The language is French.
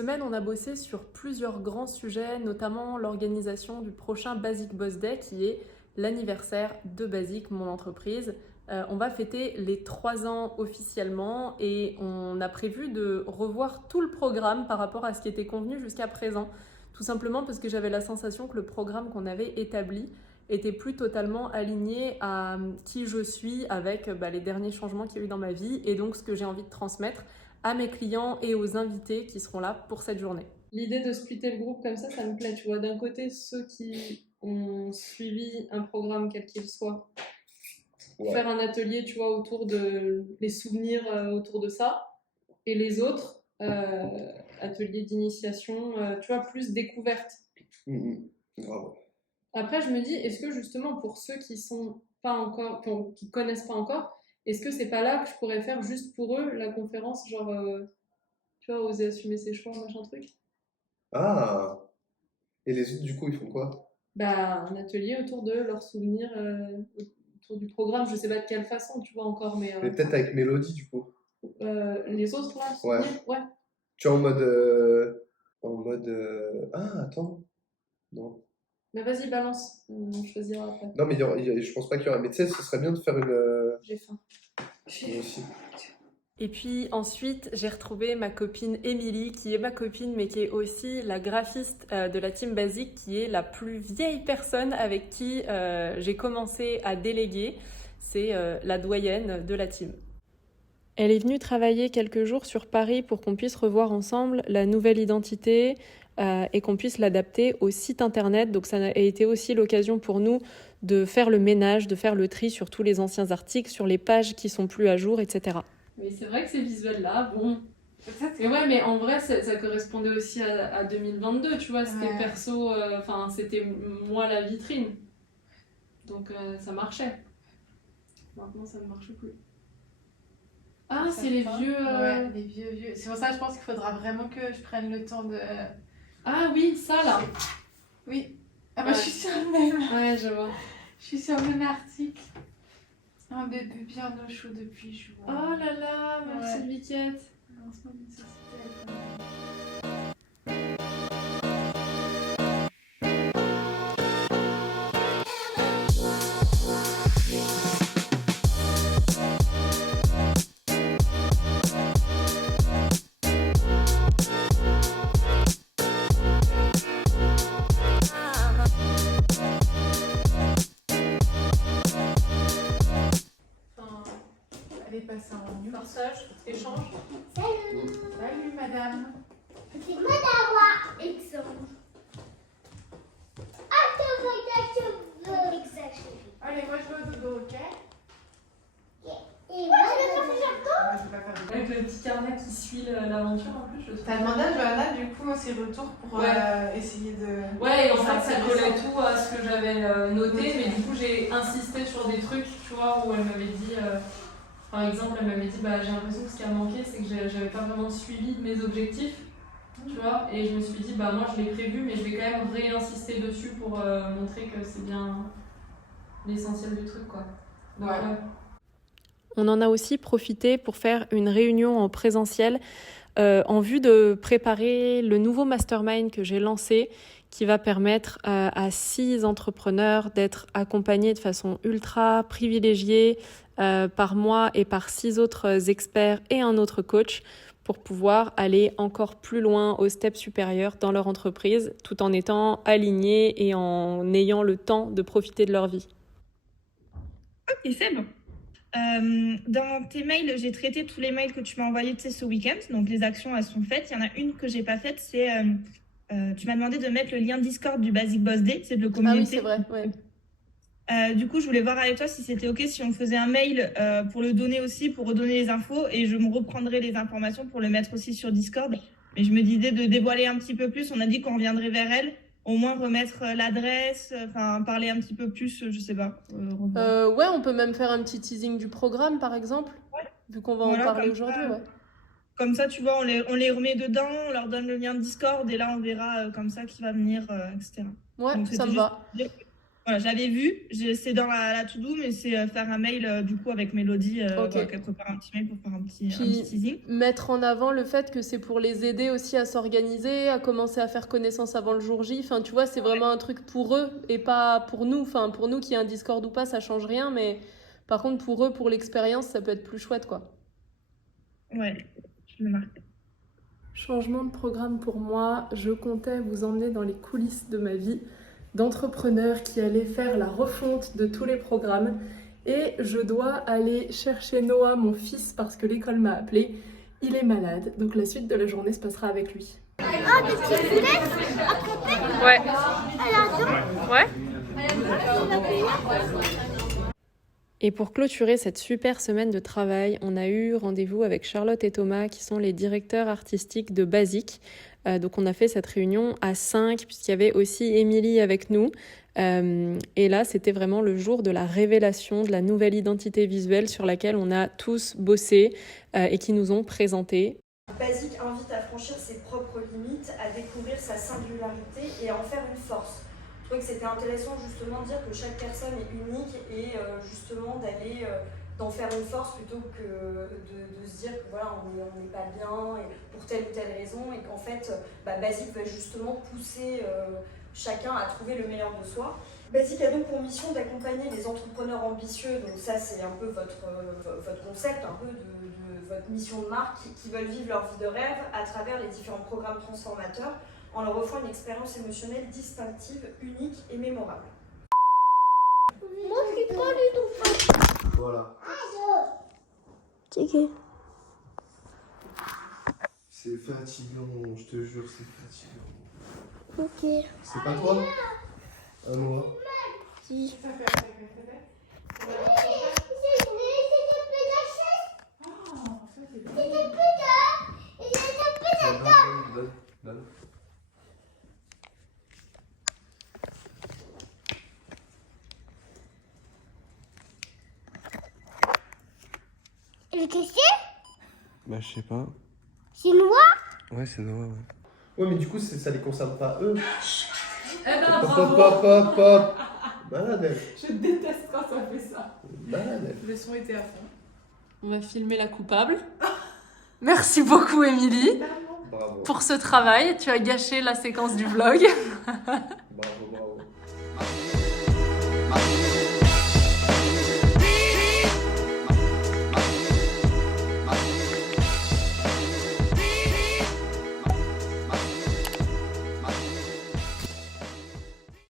semaine, on a bossé sur plusieurs grands sujets, notamment l'organisation du prochain Basic Boss Day, qui est l'anniversaire de Basic, mon entreprise. On va fêter les 3 ans officiellement et on a prévu de revoir tout le programme par rapport à ce qui était convenu jusqu'à présent. Tout simplement parce que j'avais la sensation que le programme qu'on avait établi était plus totalement aligné à qui je suis avec les derniers changements qu'il y a eu dans ma vie et donc ce que j'ai envie de transmettre à mes clients et aux invités qui seront là pour cette journée. L'idée de splitter le groupe comme ça me plaît, tu vois. D'un côté, ceux qui ont suivi un programme quel qu'il soit, faire un atelier, tu vois, autour de les souvenirs autour de ça, et les autres, ateliers d'initiation, tu vois, plus découverte. Bravo. Après, je me dis, est-ce que justement pour ceux qui sont pas encore, qui connaissent pas encore, est-ce que c'est pas là que je pourrais faire juste pour eux la conférence, genre, tu vois, oser assumer ses choix, machin truc? Ah! Et les autres, du coup, ils font quoi? Un atelier autour de leurs souvenirs, autour du programme, je sais pas de quelle façon, tu vois encore, mais Mais peut-être avec Mélodie, du coup. les autres, là, Ouais. souvenirs, ouais. Tu es en mode. Ah, attends. Non. Mais vas-y, balance, on choisira après. Non, mais je pense pas qu'il y aura. Mais tu sais, ce serait bien de faire une. J'ai faim. Moi aussi. Et Et puis ensuite, j'ai retrouvé ma copine Émilie, qui est ma copine, mais qui est aussi la graphiste de la team Basic, qui est la plus vieille personne avec qui j'ai commencé à déléguer. C'est la doyenne de la team. Elle est venue travailler quelques jours sur Paris pour qu'on puisse revoir ensemble la nouvelle identité et qu'on puisse l'adapter au site internet. Donc ça a été aussi l'occasion pour nous de faire le ménage, de faire le tri sur tous les anciens articles, sur les pages qui sont plus à jour, etc. Mais c'est vrai que ces visuels-là, bon. Mais ouais, mais en vrai, ça correspondait aussi à 2022, tu vois. C'était perso, enfin, c'était moi la vitrine. Donc ça marchait. Maintenant, ça ne marche plus. Ah, c'est les vieux. Ouais, les vieux. C'est pour ça que je pense qu'il faudra vraiment que je prenne le temps de. Ah oui, ça là. Oui. Ah bah Ouais. je suis sur le même. Ouais, je vois. Je suis sur le même article. Un bébé bien au chaud depuis juin. Oh là là, merci Ouais. Biquette. Lancement d'une société. Enfin, elle est passée en nu. Partage, échange. Salut madame. C'est Madawa, exemple. Allez, moi je vais au dodo, ok? Et moi, je vais faire le château. Moi je vais pas faire de Avec le petit carnet qui suit l'aventure en plus, je trouve. T'as demandé à Johanna du coup ses retours pour Ouais. essayer de. Ouais, et en fait, ça Ça collait descend. tout à ce que j'avais noté, Ok. mais du coup, j'ai insisté sur des trucs, tu vois, où elle m'avait dit, par exemple, elle m'avait dit, j'ai l'impression que ce qui a manqué, c'est que j'avais pas vraiment suivi mes objectifs, tu vois, et je me suis dit, moi, je l'ai prévu, mais je vais quand même réinsister dessus pour montrer que c'est bien l'essentiel du truc, quoi. Donc, Ouais. On en a aussi profité pour faire une réunion en présentiel en vue de préparer le nouveau mastermind que j'ai lancé qui va permettre à 6 entrepreneurs d'être accompagnés de façon ultra privilégiée par moi et par 6 autres experts et un autre coach pour pouvoir aller encore plus loin au step supérieur dans leur entreprise tout en étant alignés et en ayant le temps de profiter de leur vie. Ok, c'est bon. Dans tes mails, j'ai traité tous les mails que tu m'as envoyés ce week-end. Donc, les actions, elles sont faites. Il y en a une que j'ai pas faite, c'est tu m'as demandé de mettre le lien Discord du Basic Boss Day, c'est de le communauté. Ah oui, c'est vrai, ouais. Du coup, je voulais voir avec toi si c'était OK si on faisait un mail pour le donner aussi, pour redonner les infos. Et je me reprendrai les informations pour le mettre aussi sur Discord. Mais je me disais de dévoiler un petit peu plus. On a dit qu'on reviendrait vers elle. Au moins remettre l'adresse, parler un petit peu plus, je sais pas. Ouais, on peut même faire un petit teasing du programme, par exemple, vu qu'on va en parler aujourd'hui. Ouais. Comme ça, tu vois, on les remet dedans, on leur donne le lien de Discord et là, on verra comme ça qui va venir, etc. Ouais, Donc, ça me c'était va. juste Voilà, j'avais vu, c'est dans la to-do, mais c'est faire un mail du coup avec Mélodie, Ok. voilà, qu'elle prépare un petit mail pour faire un petit Puis teasing. mettre en avant le fait que c'est pour les aider aussi à s'organiser, à commencer à faire connaissance avant le jour J. Enfin, tu vois, c'est vraiment un truc pour eux et pas pour nous. Enfin, pour nous, qu'il y ait un Discord ou pas, ça change rien. Mais par contre, pour eux, pour l'expérience, ça peut être plus chouette, quoi. Ouais, je le marque. Changement de programme pour moi. Je comptais vous emmener dans les coulisses de ma vie d'entrepreneur qui allait faire la refonte de tous les programmes. Et je dois aller chercher Noah, mon fils, parce que l'école m'a appelé. Il est malade, donc la suite de la journée se passera avec lui. Ah, des petits poulets à côté. Ouais. Alors, Ouais. on va payer. Et pour clôturer cette super semaine de travail, on a eu rendez-vous avec Charlotte et Thomas qui sont les directeurs artistiques de Basic. Donc on a fait cette réunion à 5 puisqu'il y avait aussi Émilie avec nous. Et là, c'était vraiment le jour de la révélation de la nouvelle identité visuelle sur laquelle on a tous bossé et qui nous ont présenté. Basic invite à franchir ses propres limites, à découvrir sa singularité et à en faire une force. Je trouvais que c'était intéressant justement de dire que chaque personne est unique et justement d'aller d'en faire une force plutôt que de se dire que voilà, on n'est pas bien et pour telle ou telle raison et qu'en fait Basic va justement pousser chacun à trouver le meilleur de soi. Basic a donc pour mission d'accompagner les entrepreneurs ambitieux, donc ça c'est un peu votre concept, un peu de votre mission de marque, qui veulent vivre leur vie de rêve à travers les différents programmes transformateurs en leur offrant une expérience émotionnelle distinctive, unique et mémorable. Moi, je suis pas du tout. Voilà. C'est C'est fatigant, je te jure, c'est fatigant. ok. C'est pas toi? À moi. Si. Donne. Et le cachet, Bah, je sais pas. c'est noir. Ouais, c'est Noah, ouais. Ouais, mais du coup, ça les concerne pas eux. Eh ben, Hop. Malade, elle. Je déteste quand ça fait ça. Malade, elle. Le son était à fond. On va filmer la coupable. Merci beaucoup, Émilie, Bravo. pour ce travail. Tu as gâché la séquence du vlog. Bravo.